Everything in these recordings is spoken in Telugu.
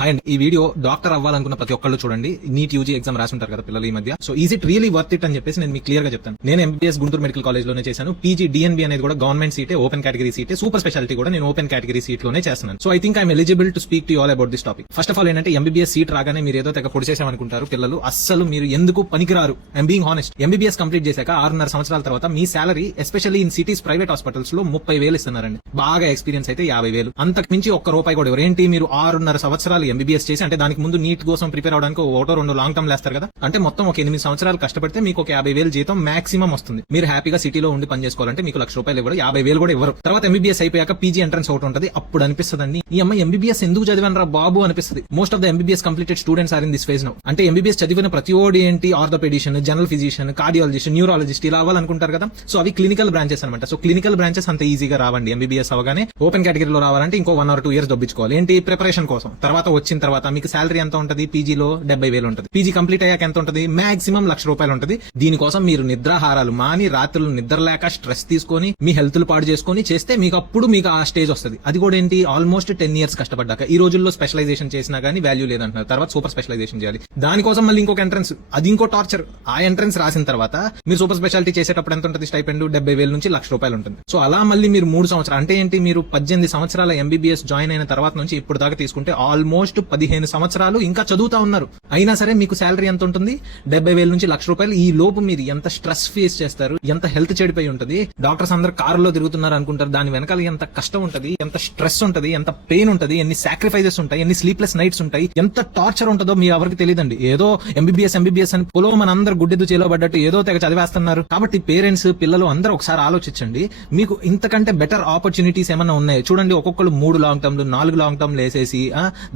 హాయ్ అండి, ఈ వీడియో డాక్టర్ అవ్వాలనుకున్న ప్రతి ఒక్కళ్ళు చూడండి. నీట్ యూజీ ఎగ్జామ్ రాసుంటారు కదా పిల్లలు ఈ మధ్య. So is it really worth it అని చెప్పేసి నేను మీకు క్లియర్ గా చెప్తాను. నేను ఎంబీబీఎస్ గుంటూరు మెడికల్ కాలేజ్ లోనే చేశాను. పీజీ డిఎన్బీ అనేది కూడా గవర్నమెంట్ సీటే, ఓపెన్ కేటగిరీ సీటే. సూపర్ స్పెషాలిటీ కూడా నేను ఓపెన్ కేటగిరీ సీట్ లోనే చేస్తున్నాను. So I think I'm eligible to speak to all about this topic. First of all ఏంటంటే, ఎంబీబీఎస్ సీట్ రాగానే మీరు ఏదో తెగ పొడి చేసామనుకుంటారు పిల్లలు. అస్సలు మీరు ఎందుకు పనికిరారు. I'm being honest. MBBS complete చేశాక 6.5 సంవత్సరాల తర్వాత మీ salary especially in cities private hospitals లో 30,000 ఇస్తున్నారండి. బాగా ఎక్స్పీరియన్స్ అయితే 50,000. అంతకు మించి ఒక్క రూపాయి కూడా ఎవరేంటి. మీరు 6.5 సంవత్సరాలు ఎంబీబీఎస్ చేసి, అంటే దానికి ముందు నీట్ కోసం ప్రిపేర్ అవడానికి ఒకటో రెండు లాంగ్ టర్మ్ లేస్తారు కదా, అంటే మొత్తం ఒక 8 సంవత్సరాలు కష్టపడితే మీకు ఒక 50,000 జీతం మాక్సిమం వస్తుంది. మీరు హ్యాపీగా సిటీలో ఉండి పని చేసుకోవాలంటే మీకు ₹1,00,000 ఇవ్వరు, 50,000 కూడా ఇవ్వరు. తర్వాత ఎంబీబీఎస్ అయిపోయాక పీజీ ఎంట్రన్స్ ఒకటి ఉంటుంది. అప్పుడు అనిపిస్తుంది, ఈ అమ్మాయి ఎంబీబీఎస్ ఎందుకు చదివానరా బాబు అనిపిస్తుంది. Most of the MBBS completed students are in this phase now. అంటే ఎంబీబీఎస్ చదివిన ప్రతి ఓడి ఏంటి, orthopedician, general physician, cardiologist, neurologist ఇలా అవ్వాలనుకుంటారు కదా. సో అవి క్లినికల్ బ్రాంచెస్ అనమాట. సో క్లినికల్ బ్రాంచెస్ అంత ఈజీగా రావండి. ఎంబీబీఎస్ అవగానే ఓపెన్ కేటగిరీలో రావాలంటే ఇంకో 1 or 2 years దొబ్బించుకోవాలి. ఏంటి ప్రిపరేషన్ కోసం. తర్వాత వచ్చిన తర్వాత మీకు శాలరీ ఎంత ఉంటుంది, పీజీలో 70,000 ఉంటుంది. పీజీ కంప్లీట్ అయ్యాక ఎంత ఉంటుంది, మాక్సిమం ₹1,00,000 ఉంటుంది. దీనికోసం మీరు నిద్రాహారాలు మాని, రాత్రులు నిద్ర లేక స్ట్రెస్ తీసుకొని, మీ హెల్త్ పాడు చేసుకుని చేస్తే మీకు అప్పుడు మీకు ఆ స్టేజ్ వస్తుంది. అది కూడా ఏంటి, ఆల్మోస్ట్ 10 years కష్టపడ్డాక. ఈ రోజుల్లో స్పెషలైజేషన్ చేసినా గానీ వాల్యూ లేదంటున్నారు. తర్వాత సూపర్ స్పెషలైజేషన్ చేయాలి. దానికోసం మళ్ళీ ఇంకొక ఎంట్రన్స్, అది ఇంకో టార్చర్. ఆ ఎంట్రన్స్ రాసిన తర్వాత మీరు సూపర్ స్పెషాలిటీ చేసేటప్పుడు ఎంత ఉంటుంది స్టైపెండ్, 70,000 నుంచి ₹1,00,000 ఉంటుంది. సో అలా మళ్ళీ మీరు 3 సంవత్సరాలు అంటే ఏంటి, మీరు 18 సంవత్సరాల ఎంబీబీఎస్ జాయిన్ అయిన తర్వాత నుంచి ఇప్పుడు దాకా తీసుకుంటే ఆల్మోస్ట్ 15 సంవత్సరాలు ఇంకా చదువుతా ఉన్నారు. అయినా సరే మీకు శాలరీ ఎంత ఉంటుంది, 70,000 నుంచి ₹1,00,000. ఈ లోపు మీరు ఎంత స్ట్రెస్ ఫేస్ చేస్తారు, ఎంత హెల్త్ చెడిపోయి ఉంటుంది. డాక్టర్స్ అందరు కారులో తిరుగుతున్నారు అనుకుంటారు, దాని వెనకాల ఎంత కష్టం ఉంటుంది, ఎంత స్ట్రెస్ ఉంటుంది, ఎంత పెయిన్ ఉంటుంది, ఎన్ని సాక్రిఫైజెస్ ఉంటాయి, ఎన్ని స్లీప్లెస్ నైట్స్ ఉంటాయి, ఎంత టార్చర్ ఉంటుందో మీ ఎవరికి తెలియదండి. ఏదో ఎంబీబీఎస్ అని పొలం మన అందరు గుడ్డెద్దు చేలోబడ్డట్టు ఏదో తెగ చదివేస్తున్నారు. కాబట్టి పేరెంట్స్, పిల్లలు అందరూ ఒకసారి ఆలోచించండి. మీకు ఇంతకంటే బెటర్ ఆపర్చునిటీస్ ఏమన్నా ఉన్నాయి చూడండి. ఒక్కొక్కరు 3 లాంగ్ టర్మ్లు 4 లాంగ్ టర్మ్లు వేసేసి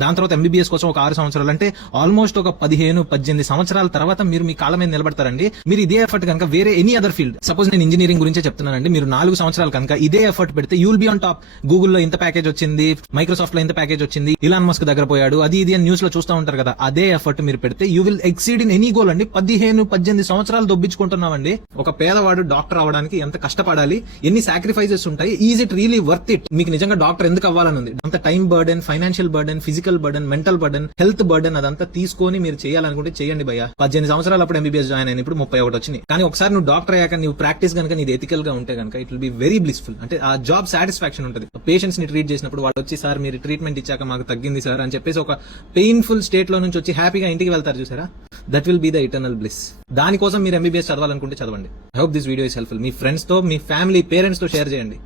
దాని తర్వాత ఎంబీబీఎస్ కోసం ఒక 6 సంవత్సరాలు, అంటే ఆల్మోస్ట్ ఒక 15-18 సంవత్సరాల తర్వాత మీరు మీ కాళ్ళ మీద నిలబడతారండి. మీరు ఇదే ఎఫర్ట్ కనుక వేరే ఎనీ అదర్ ఫీల్డ్, సపోజ్ నేను ఇంజనీరింగ్ గురించే చెప్తున్నానండి, మీరు 4 సంవత్సరాలు కనుక ఇదే ఎఫర్ట్ పెడితే you will be on top. గూగుల్లో ఇంత ప్యాకేజ్ వచ్చింది, మైక్రోసాఫ్ట్ లో ఇంత ప్యాకేజ్ వచ్చింది, ఇలాన్ మస్క్ దగ్గర పోయాడు, అది ఇది అని న్యూస్ లో చూస్తూ ఉంటారు కదా. అదే ఎఫర్ట్ మీరు పెడితే you will exceed in any goal అండి. 15-18 సంవత్సరాలు దొబ్బించుకుంటున్నామండి. ఒక పేదవాడు డాక్టర్ అవ్వడానికి ఎంత కష్టపడాలి, ఎన్ని సాక్రిఫైజెస్ ఉంటాయి. Is it really worth it? మీకు నిజంగా డాక్టర్ ఎందుకు అవ్వాలని ఉంది? అంత time burden, financial burden, physical burden, mental burden, health burden అదంతా తీసుకొని మీరు చేయాలనుకుంటే చేయండి భయ్యా. 18 సంవత్సరాలు అప్పుడు ఎంబీబీఎస్ జాయిన్ అయిన, ఇప్పుడు 31 వచ్చినాయి. కానీ ఒకసారి నువ్వు డాక్టర్ అయ్యాక నువ్వు ప్రాక్టీస్ కనుక నీది ఎథికల్ గా ఉంటే కనుక it will be very blissful. అంటే ఆ జాబ్ సాటిస్ఫాక్షన్ ఉంటుంది. పేషెంట్స్ ని ట్రీట్ చేసినప్పుడు వాళ్ళు వచ్చి, సార్ మీరు ట్రీట్మెంట్ ఇచ్చాక మాకు తగ్గింది సార్ అని చెప్పేసి ఒక పెయిన్ఫుల్ స్టేట్ లో నుంచి వచ్చి హ్యాపీగా ఇంటికి వెళ్తారు చూసారా, that will be the eternal bliss. దానికోసం మీరు ఎంబీబీఎస్ చదవాలనుకుంటే చదవండి. I hope this video is helpful. Me friends తో, మీ ఫ్యామిలీ, పేరెంట్స్ తో షేర్ చేయండి.